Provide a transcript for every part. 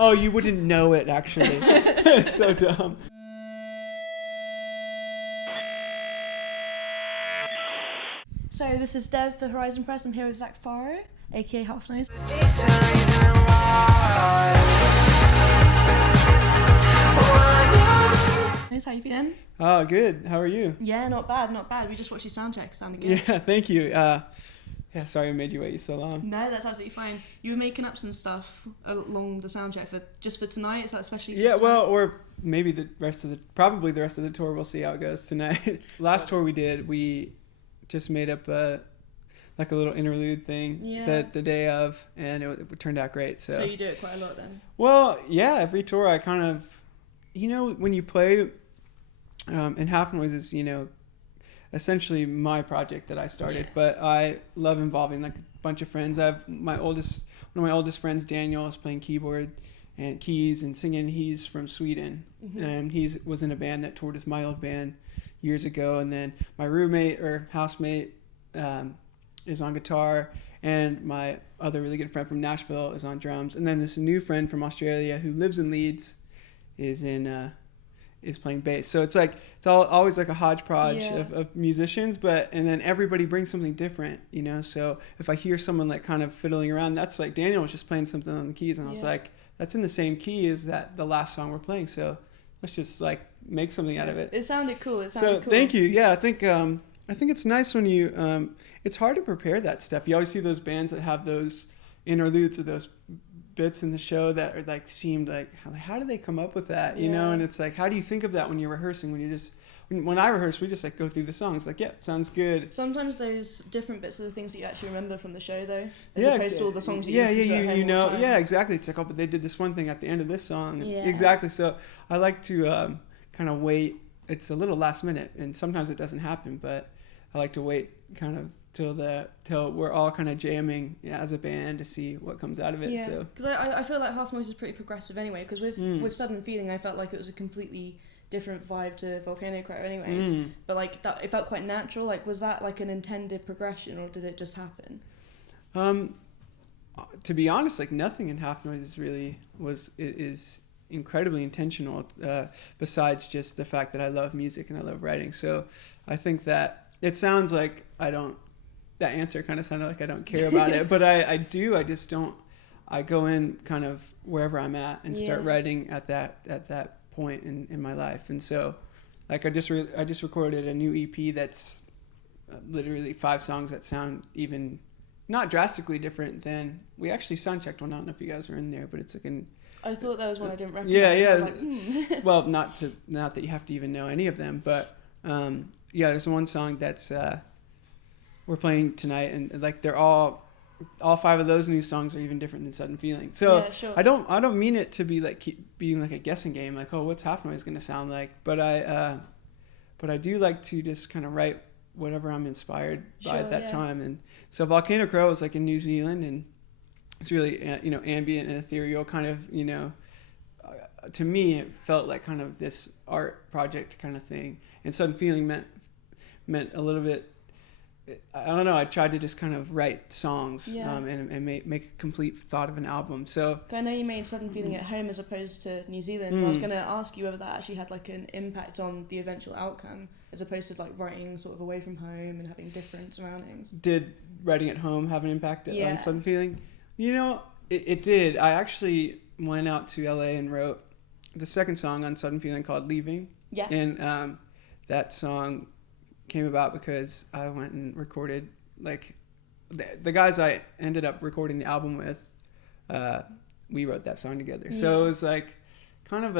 Oh, you wouldn't know it, actually. So dumb. So this is Dev for Horizon Press. I'm here with Zac Farro, aka Halfnoise. How you feeling? Oh, good. How are you? Yeah, not bad, not bad. We just watched your soundcheck. Sounded good. Yeah, thank you. Yeah, sorry I made you wait so long. No, that's absolutely fine. You were making up some stuff along the soundcheck for tonight. Is that especially for Yeah, tonight? well, or maybe probably the rest of the tour. We'll see how it goes tonight. Last tour we did, we just made up like a little interlude thing the day of, and it turned out great. So you do it quite a lot then? Well, yeah, every tour I kind of, when you play, and Halfnoise is, essentially my project that I started, but I love involving like a bunch of friends. I have one of my oldest friends, Daniel, is playing keyboard and keys and singing. He's from Sweden, and he was in a band that toured with my old band years ago. And then my roommate or housemate is on guitar, and my other really good friend from Nashville is on drums. And then this new friend from Australia who lives in Leeds is playing bass. So it's always like a hodgepodge of musicians, and then everybody brings something different, So if I hear someone like kind of fiddling around, that's like Daniel was just playing something on the keys, and I was like, that's in the same key as the last song we're playing. So let's just like make something out of it. It sounded cool. So thank you. Yeah, I think it's nice when you. It's hard to prepare that stuff. You always see those bands that have those interludes or those bits in the show that are like seemed like how do they come up with that, And it's like, how do you think of that when you're rehearsing? When I rehearse, we just like go through the songs like, yeah, sounds good. Sometimes those different bits are the things that you actually remember from the show though, as opposed to all the songs that you listen to at home all the time. Yeah, exactly. It's like, oh, but they did this one thing at the end of this song. Yeah. Exactly. So I like to kind of wait. It's a little last minute, and sometimes it doesn't happen, but I like to wait kind of till we're all kind of jamming as a band to see what comes out of it. Yeah, because I feel like Halfnoise is pretty progressive anyway, because with Sudden Feeling I felt like it was a completely different vibe to Volcano Crow anyways, but like that it felt quite natural. Like, was that like an intended progression, or did it just happen? To be honest, like nothing in Halfnoise is incredibly intentional, besides just the fact that I love music and I love writing. So I think that it sounds like that answer kind of sounded like I don't care about it, but I do. I just don't. I go in kind of wherever I'm at and start writing at that point in my life. And so, like I just recorded a new EP that's literally 5 songs that sound even not drastically different than we actually sound checked one. I don't know if you guys were in there, but it's like I thought that was one I didn't recognize. Yeah. I was like, Well, not that you have to even know any of them, but there's one song that's. We're playing tonight, and like they're all 5 of those new songs are even different than Sudden Feeling. So yeah, sure. I don't mean it to be like being like a guessing game, like, oh, what's Halfnoise going to sound like? But I do like to just kind of write whatever I'm inspired by at that time. And so Volcano Crow is like in New Zealand, and it's really ambient and ethereal kind of, to me it felt like kind of this art project kind of thing. And Sudden Feeling meant a little bit. I don't know. I tried to just kind of write songs and make a complete thought of an album. So I know you made Sudden Feeling at home as opposed to New Zealand. I was going to ask you whether that actually had like an impact on the eventual outcome, as opposed to like writing sort of away from home and having different surroundings. Did writing at home have an impact on Sudden Feeling? It did. I actually went out to LA and wrote the second song on Sudden Feeling called Leaving. Yeah. And that song came about because I went and recorded, like, the guys I ended up recording the album with, we wrote that song together. So it was like kind of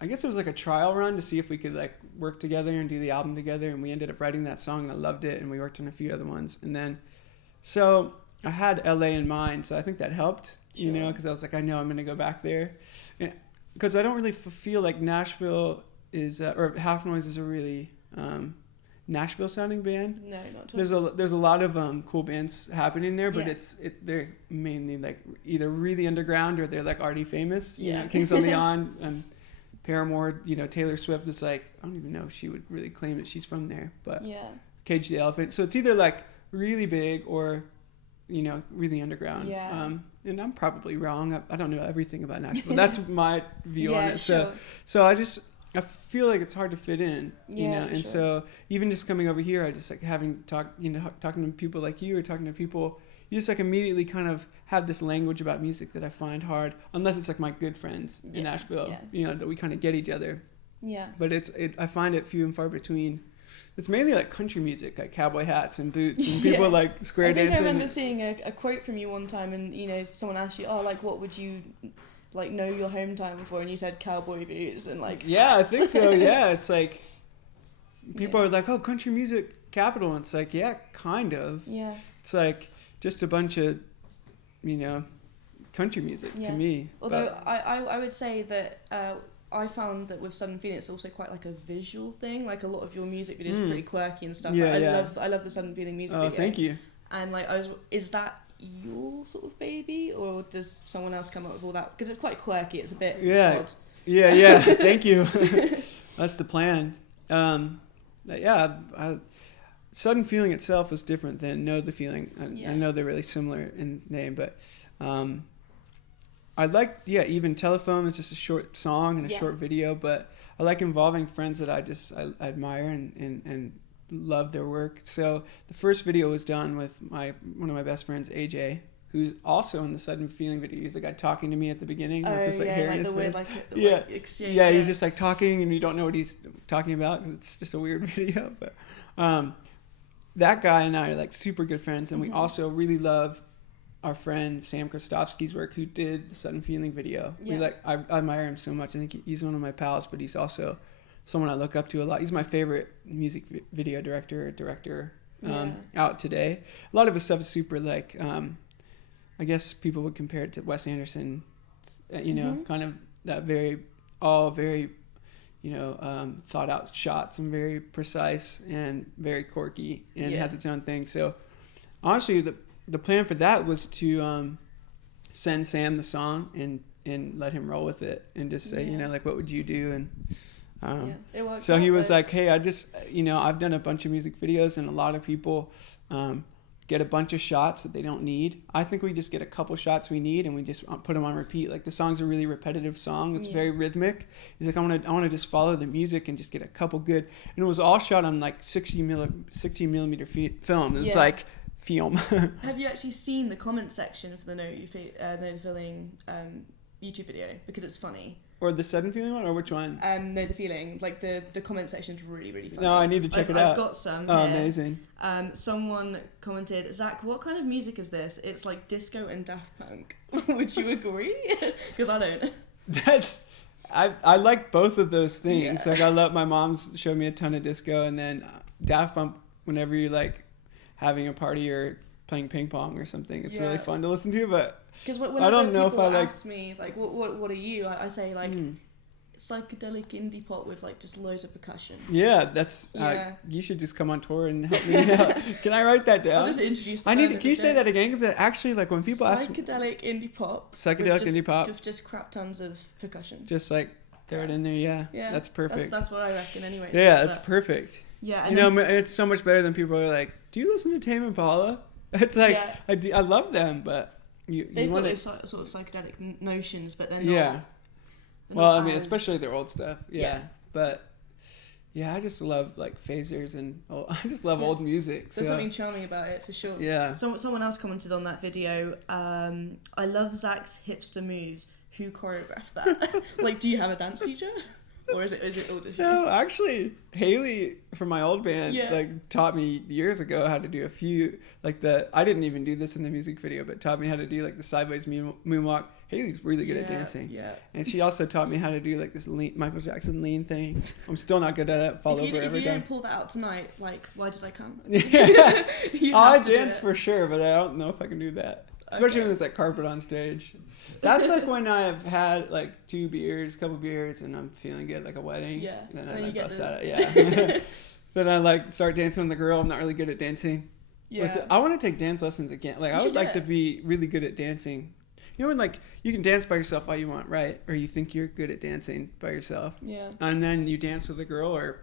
I guess it was like a trial run to see if we could like work together and do the album together, and we ended up writing that song and I loved it, and we worked on a few other ones. And then so I had LA in mind, so I think that helped, because I was like, I know I'm going to go back there, because I don't really feel like Nashville is or Halfnoise is a really Nashville sounding band. No, not at all. There's a lot of cool bands happening there, but they're mainly like either really underground or they're like already famous. Kings of Leon and Paramore. Taylor Swift is like, I don't even know if she would really claim that she's from there, but Cage the Elephant. So it's either like really big or really underground. and I'm probably wrong. I don't know everything about Nashville. That's my view on it. Sure. So I feel like it's hard to fit in, you know. And so even just coming over here, I just like talking to people like you, or talking to people, you just like immediately kind of have this language about music that I find hard, unless it's like my good friends in Nashville, you know, that we kind of get each other. Yeah. But I find it few and far between. It's mainly like country music, like cowboy hats and boots, and people like square dancing. I remember seeing a quote from you one time, and you know, someone asked you, "Oh, like what would you like know your hometown for?" And you said cowboy boots, and like I think so. Yeah, it's like people are like, "Oh, country music capital." And it's like, yeah, kind of. Yeah. It's like just a bunch of, you know, country music to me. Although I would say that I found that with Sudden Feeling, it's also quite like a visual thing. Like a lot of your music videos are pretty quirky and stuff. I love the Sudden Feeling music video. Oh, thank you. And like is that your sort of baby, or does someone else come up with all that? Because it's quite quirky. It's a bit odd. Yeah. Thank you. That's the plan. Sudden Feeling itself was different than Know the Feeling. I know they're really similar in name, but I like, even Telephone is just a short song and a short video, but I like involving friends that I admire and love their work. So the first video was done with one of my best friends, AJ, who's also in the Sudden Feeling video. He's the guy talking to me at the beginning with this hair in his face. Weird, exchange. Yeah, he's just like talking and you don't know what he's talking about because it's just a weird video. But that guy and I are like super good friends, and we also really love our friend Sam Krostovsky's work, who did the Sudden Feeling video. I admire him so much. I think he's one of my pals, but he's also someone I look up to a lot. He's my favorite music video director out today. A lot of his stuff is super like, I guess people would compare it to Wes Anderson, you know, kind of that very thought out shots, and very precise and very quirky, and has its own thing. So honestly, the plan for that was to send Sam the song and let him roll with it and just say, you know, like, what would you do? And so he was like, hey, I've done a bunch of music videos, and a lot of people get a bunch of shots that they don't need. I think we just get a couple shots we need, and we just put them on repeat. Like, the song's a really repetitive song. It's very rhythmic. He's like, I want to just follow the music and just get a couple good. And it was all shot on like 60 millimeter film. It's like film. Have you actually seen the comment section for the Know the Feeling YouTube video? Because it's funny. Or the Sudden Feeling one, or which one? Know the Feeling. Like the comment section's really, really funny. No, I need to check it out. I've got some. Oh, here. Amazing. Someone commented, Zach, what kind of music is this? It's like disco and Daft Punk. Would you agree? Because I don't. I like both of those things. Like, I love, my mom's showed me a ton of disco, and then Daft Punk, whenever you're like having a party or playing ping pong or something, it's really fun to listen to. But because I don't know if I like. Ask me like, what are you? I say like psychedelic indie pop with like just loads of percussion. Yeah, that's. You should just come on tour and help me out. Can I write that down? I'll just introduce. Can you say that again? Because actually, like, when people ask. Psychedelic indie pop. Indie pop. With just crap tons of percussion. Just like throw it in there. Yeah. That's perfect. That's what I reckon anyway. Yeah, that's perfect. Yeah, and it's so much better than people are like, do you listen to Tame Impala? It's like, I love them, but they've got those sort of psychedelic notions, but they're not. Yeah. Well, I mean, especially their old stuff. Yeah. But I just love like phasers, and I just love old music. There's something charming about it, for sure. Yeah. Someone else commented on that video. I love Zach's hipster moves. Who choreographed that? Like, do you have a dance teacher? Or is it all just you? No, actually, Haley from my old band like taught me years ago how to do a few, like I didn't even do this in the music video, but taught me how to do like the sideways moonwalk. Haley's really good at dancing. Yeah. And she also taught me how to do like this Michael Jackson lean thing. I'm still not good at it. Fall over every time. If you don't pull that out tonight, like, why did I come? I dance for sure, but I don't know if I can do that. Especially when there's like carpet on stage. That's like when I've had like a couple beers, and I'm feeling good, like a wedding. Yeah. And then I like bust out. Yeah. Then I like start dancing with the girl. I'm not really good at dancing. Yeah. I want to take dance lessons again. Like, I would like to be really good at dancing. You know, when like you can dance by yourself all you want, right? Or you think you're good at dancing by yourself. Yeah. And then you dance with a girl, or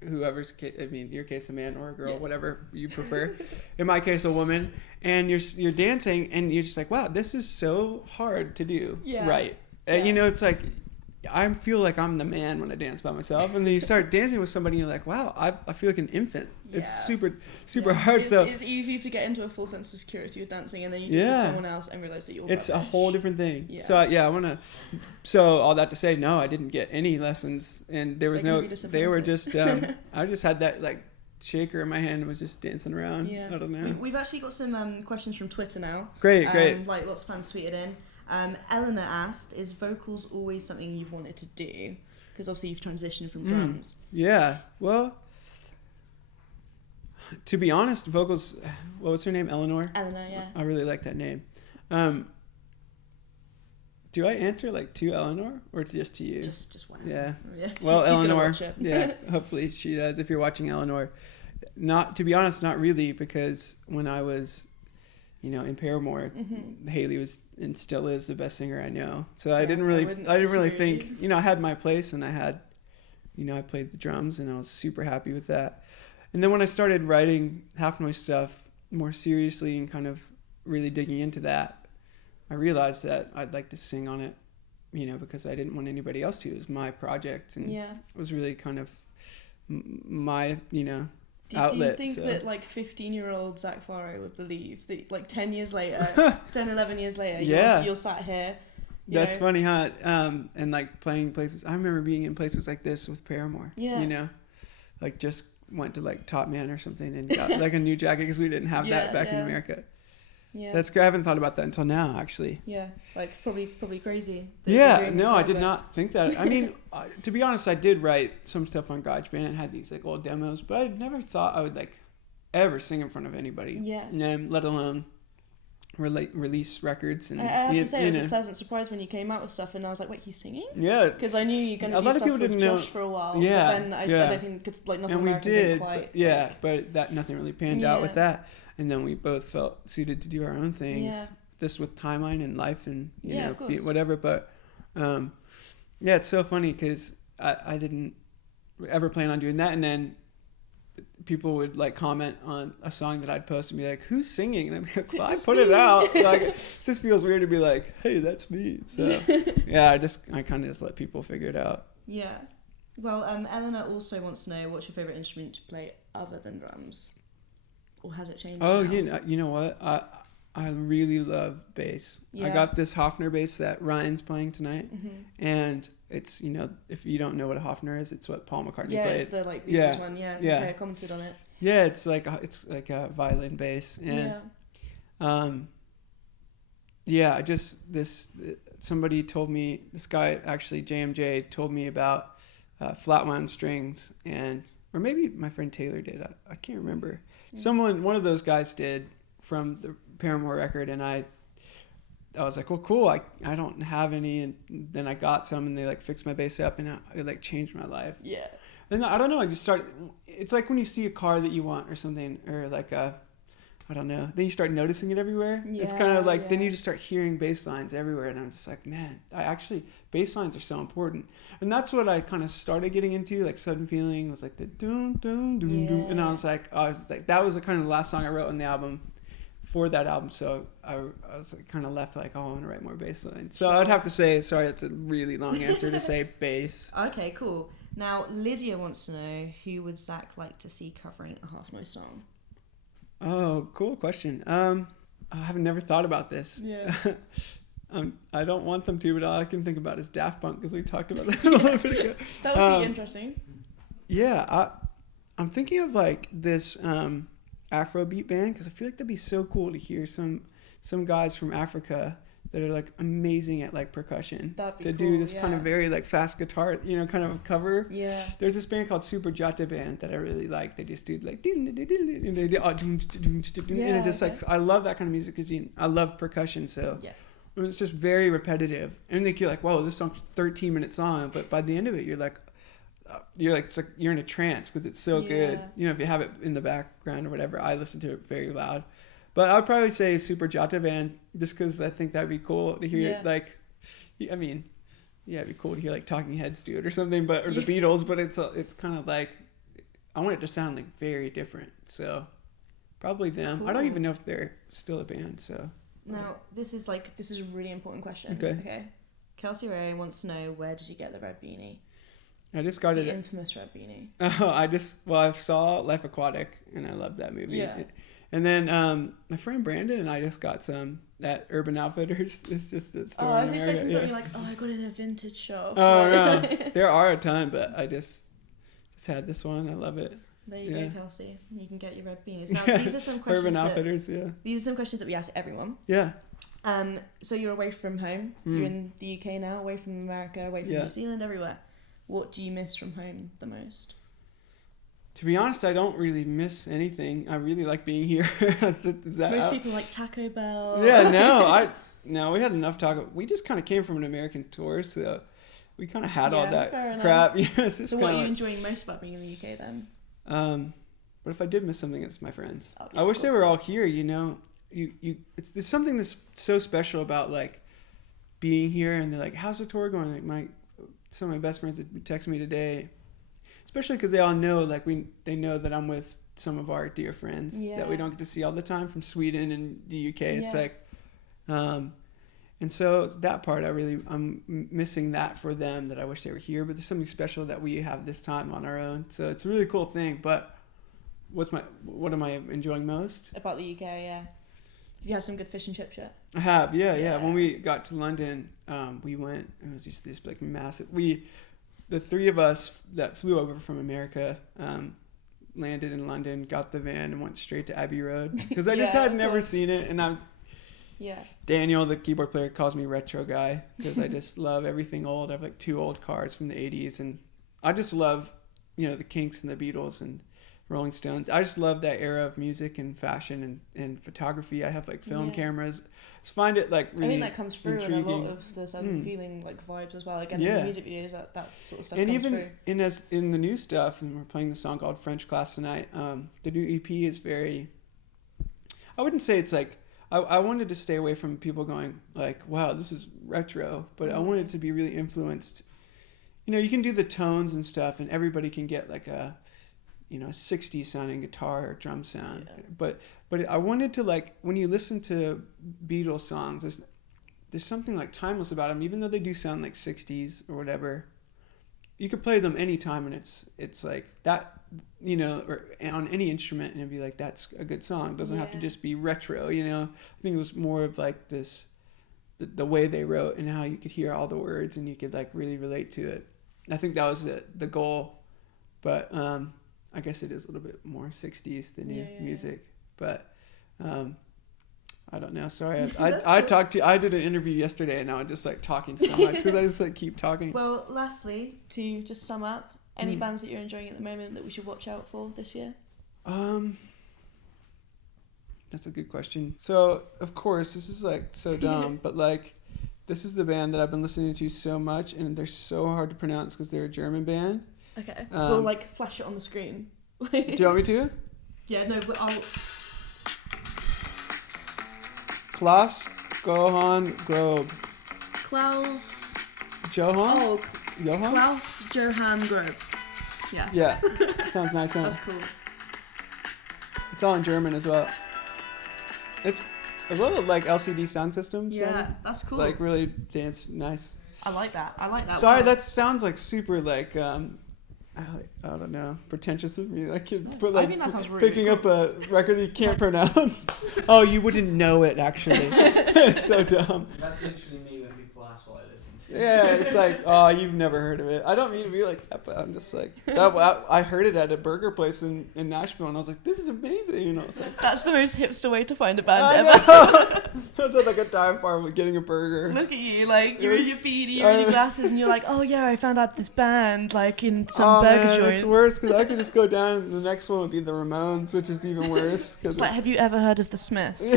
whoever's your case a man or a girl, whatever you prefer. In my case, a woman, and you're dancing, and you're just like, wow, this is so hard to do. Yeah. Right. And it's like, I feel like I'm the man when I dance by myself, and then you start dancing with somebody, and you're like, wow, I feel like an infant. Yeah. It's super hard. It's easy to get into a full sense of security with dancing, and then you do it with someone else and realize that you're it's rubbish. A whole different thing. Yeah. So all that to say, no, I didn't get any lessons, and there was they were just I just had that like shaker in my hand and was just dancing around. I don't know. We've actually got some questions from Twitter now. Great. Like lots of fans tweeted in. Eleanor asked, is vocals always something you've wanted to do? Because obviously you've transitioned from drums. Yeah, well, to be honest, vocals, what was her name? Eleanor? Eleanor, yeah. I really like that name. Do I answer like to Eleanor or just to you? Just one. Yeah. Well, she's Eleanor, yeah, hopefully she does. If you're watching, Eleanor. To be honest, not really, because when I was in Paramore, Haley was and still is the best singer I know. So I didn't really think, I had my place, and I had, I played the drums, and I was super happy with that. And then when I started writing Halfnoise stuff more seriously and kind of really digging into that, I realized that I'd like to sing on it, because I didn't want anybody else to. It was my project, and it was really kind of my, outlet. Do you think that like 15-year-old Zac Farro would believe that like 10 years later, 10, 11 years later, you're sat here? That's funny, huh? And like playing places. I remember being in places like this with Paramore. Yeah. Like just went to like Top Man or something and got like a new jacket because we didn't have that back in America. Yeah. That's great. I haven't thought about that until now, actually. Yeah, like probably crazy. Yeah, no, I did not think that. I mean, to be honest, I did write some stuff on GarageBand and had these like old demos, but I never thought I would like ever sing in front of anybody. Yeah. Let alone release records. And I have to say, it was a pleasant surprise when you came out with stuff, and I was like, wait, he's singing? Yeah. Because I knew you were going to do stuff with Josh for a while. Yeah. But then I don't think, because like nothing American didn't quite. But that nothing really panned out with that. And then we both felt suited to do our own things, just with timeline and life and, whatever. But, it's so funny because I didn't ever plan on doing that. And then people would like comment on a song that I'd post and be like, who's singing? And I'd be like, well, I put it out. Like, it just feels weird to be like, hey, that's me. So, I kind of just let people figure it out. Yeah. Well, Eleanor also wants to know, what's your favourite instrument to play other than drums? Or has it changed? Oh, you know what? I really love bass. I got this Hofner bass that Ryan's playing tonight, and it's if you don't know what a Hofner is, it's what Paul McCartney played. Yeah, it's the like Beatles one. Yeah, I commented on it. Yeah, it's like a violin bass, and somebody told me, this guy actually JMJ told me about flat wound strings, or maybe my friend Taylor did. I can't remember. One of those guys did from the Paramore record, and I was like, well, cool. I don't have any, and then I got some, and they like fixed my bass up, and it like changed my life. Yeah. And I don't know. I just started. It's like when you see a car that you want or something, or like I don't know. Then you start noticing it everywhere. Yeah, it's kind of like then you just start hearing bass lines everywhere, and I'm just like, man, bass lines are so important. And that's what I kind of started getting into. Like Sudden Feeling was like the doom doom doom doom, and I was like that was the kind of the last song I wrote on the album. For that album, so I was like, kind of left like, oh, I want to write more bass lines. So I'd have to say, sorry, that's a really long answer to say bass. Okay, cool. Now Lydia wants to know, who would Zac like to see covering a Halfnoise song? Oh, cool question. I have never thought about this. Yeah. I don't want them to, but all I can think about is Daft Punk, because we talked about that a little bit ago. That would be interesting. Yeah, I'm thinking of like this Afrobeat band, because I feel like that'd be so cool to hear some guys from Africa that are like amazing at like percussion to do this kind of very like fast guitar, kind of cover. Yeah. There's this band called Super Jata Band that I really like. They just do like and they do and it just like I love that kind of music because I love percussion, so it's just very repetitive. And you're like, whoa, this song's 13 minutes long, but by the end of it, you're like it's like you're in a trance because it's so good. If you have it in the background or whatever, I listen to it very loud. But I would probably say Super Jata Band, just because I think that'd be cool to hear. Like, it'd be cool to hear like Talking Heads do it or something, or the Beatles. But it's kind of like I want it to sound like very different. So probably them. Cool. I don't even know if they're still a band. So now this is a really important question. Okay. Kelsey Ray wants to know, where did you get the red beanie? I just got the infamous red beanie. Oh, I saw Life Aquatic and I loved that movie. Yeah. And then my friend Brandon and I just got some at Urban Outfitters. It's just that store. Oh, I was expecting something like, I got it in a vintage shop. Oh no, there are a ton, but I just had this one. I love it. There you go, Kelsey. You can get your red beanies. Now, these are some questions. Urban Outfitters, These are some questions that we ask everyone. Yeah. So you're away from home. You're in the UK now, away from America, away from New Zealand, everywhere. What do you miss from home the most? To be honest, I don't really miss anything. I really like being here. Most people like Taco Bell. Yeah, no, we had enough taco. We just kind of came from an American tour, so we kind of had all that crap. So what are you enjoying most about being in the UK then? But if I did miss something, it's my friends. I wish they were all here. There's something that's so special about like being here, and they're like, "How's the tour going?" Like some of my best friends would text me today, especially because they all know they know that I'm with some of our dear friends that we don't get to see all the time from Sweden and the UK. It's like, and so that part I'm missing that for them, that I wish they were here. But there's something special that we have this time on our own, so it's a really cool thing. But what am I enjoying most about the UK? Have you had some good fish and chips yet? I have, yeah. When we got to London, we went. It was just this like massive. The three of us that flew over from America, landed in London, got the van, and went straight to Abbey Road because I just had never seen it, and Daniel, the keyboard player, calls me retro guy because I just love everything old. I have like 2 old cars from the 80s, and I just love, the Kinks and the Beatles and Rolling Stones. I just love that era of music and fashion and photography. I have like film cameras. Just find it like really. I think that comes through intriguing. in a lot of the sudden feeling like vibes as well. Again, in the music videos, that sort of stuff and comes even through. in the new stuff, and we're playing the song called French Class tonight. The new EP is very. I wouldn't say it's like. I wanted to stay away from people going like, "Wow, this is retro," but I wanted it to be really influenced. You can do the tones and stuff, and everybody can get like a 60s sounding guitar or drum sound. But I wanted to, like, when you listen to Beatles songs, there's something like timeless about them, even though they do sound like 60s or whatever. You could play them anytime, and it's like that, or on any instrument, and it'd be like, that's a good song. It doesn't have to just be retro, I think it was more of like this, the way they wrote and how you could hear all the words and you could like really relate to it. I think that was the goal, but I guess it is a little bit more 60s than new music, but I don't know. Sorry, I did an interview yesterday, and now I'm just like talking so much because I just like keep talking. Well, lastly, to just sum up, any bands that you're enjoying at the moment that we should watch out for this year? That's a good question. So, of course, this is like so dumb, but like, this is the band that I've been listening to so much, and they're so hard to pronounce because they're a German band. Okay. We'll like flash it on the screen. Do you want me to? Yeah, no, but I'll. Klaus Johann Grob. Klaus. Johann? Oh, Johann? Klaus Johann Grob. Yeah. Yeah. Sounds nice, huh? That's cool. It's all in German as well. It's a little like LCD sound system. Yeah, that's cool. Like really dance nice. I like that. Sorry, that sounds like super like I don't know, pretentious of me. Like, but like I think that sounds really picking cool. up a record you can't pronounce. Oh, you wouldn't know it actually. It's so dumb. That's literally me when people ask what I listen to. Yeah, it's like, oh, you've never heard of it. I don't mean to be like that, but I'm just like that. I heard it at a burger place in Nashville, and I was like, this is amazing. It's like, that's the most hipster way to find a band ever. I was at like a dive bar with getting a burger. Look at you, like you're in your beanie, you're in your glasses, and you're like, oh yeah, I found out this band like in some burger joint. It's worse because I could just go down, and the next one would be the Ramones, which is even worse. It's like, have you ever heard of the Smiths?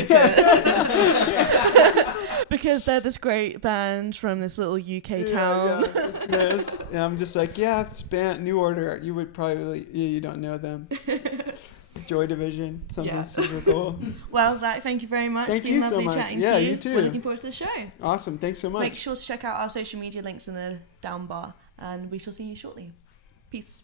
Because they're this great band from this little UK town. Yeah, the Smiths. And I'm just like, yeah, this band, New Order. You would probably, you don't know them. Joy Division, something super cool. Well, Zach, thank you very much. Thank you so much. Chatting yeah, to you. You too. We're looking forward to the show. Awesome. Thanks so much. Make sure to check out our social media links in the down bar, and we shall see you shortly. Peace.